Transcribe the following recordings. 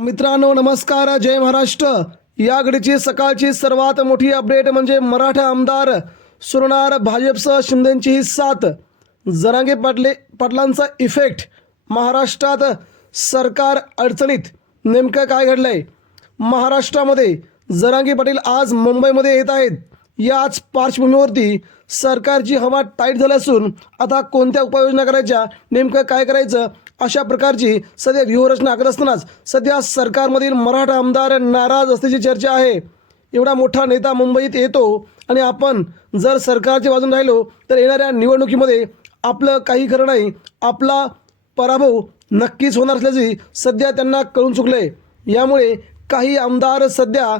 मित्रांनो नमस्कार. जय महाराष्ट्र. या घडीची सकाळची सर्वात मोठी अपडेट म्हणजे मराठा आमदार सुरणार भाजपसह शिंदेची ही साथ. जरांगे पाटले पाटलांचा इफेक्ट महाराष्ट्रात सरकार अडचणीत. नेमकं काय घडलंय? महाराष्ट्रामध्ये जरांगे पाटील आज मुंबईमध्ये येत आहेत. याच पार्श्वभूमीवरती सरकारची हवा टाईट झाली असून आता कोणत्या उपाययोजना करायच्या? नेमकं काय करायचं? अशा प्रकारची सध्या व्यूहरचना आखत असतानाच सध्या सरकारमधील मराठा आमदार नाराज असल्याची चर्चा आहे. एवढा मोठा नेता मुंबईत येतो आणि आपण जर सरकारच्या बाजून राहिलो तर येणाऱ्या निवडणुकीमध्ये आपलं काही खरं नाही आपला पराभव नक्कीच होणार असल्याचे सध्या त्यांना कळून चुकले यामुळे काही आमदार सध्या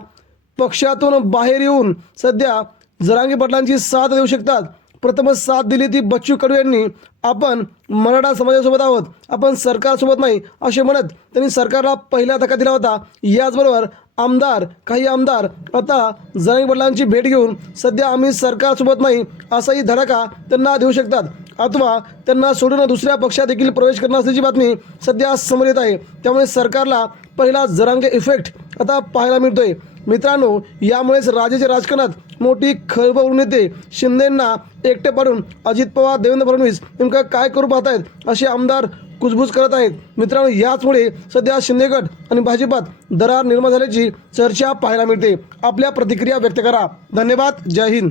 पक्षातून बाहेर येऊन सध्या जरांगी पाटलांची साथ देऊ शकतात. प्रथमच साथ दिली ती बच्चू कडू यांनी. आपण मराठा समाजासोबत आहोत. आपण सरकारसोबत नाही असे म्हणत त्यांनी सरकारला पहिला धक्का दिला होता. याचबरोबर आमदार काही आमदार आता जरांगे वडिलांची भेट घेऊन सध्या आम्ही सरकारसोबत नाही असाही धडाका त्यांना देऊ शकतात. अथवा त्यांना सोडून दुसऱ्या पक्षात देखील प्रवेश करणार असल्याची बातमी सध्या समोर येत आहे. त्यामुळे सरकारला पहिला जरांगे इफेक्ट आता पाहायला मिळतोय. मित्रांनो यामुळेच राज्याच्या राजकारणात मोठी खळबळ येते. शिंदेंना एकटे पाडून अजित पवार देवेंद्र फडणवीस नेमकं काय करू पाहतायत असे आमदार कुजबूज करत आहेत. मित्रांनो याचमुळे सध्या शिंदेगड आणि भाजपात दरार निर्माण झाल्याची चर्चा पाहायला मिळते. आपल्या प्रतिक्रिया व्यक्त करा. धन्यवाद. जय हिंद.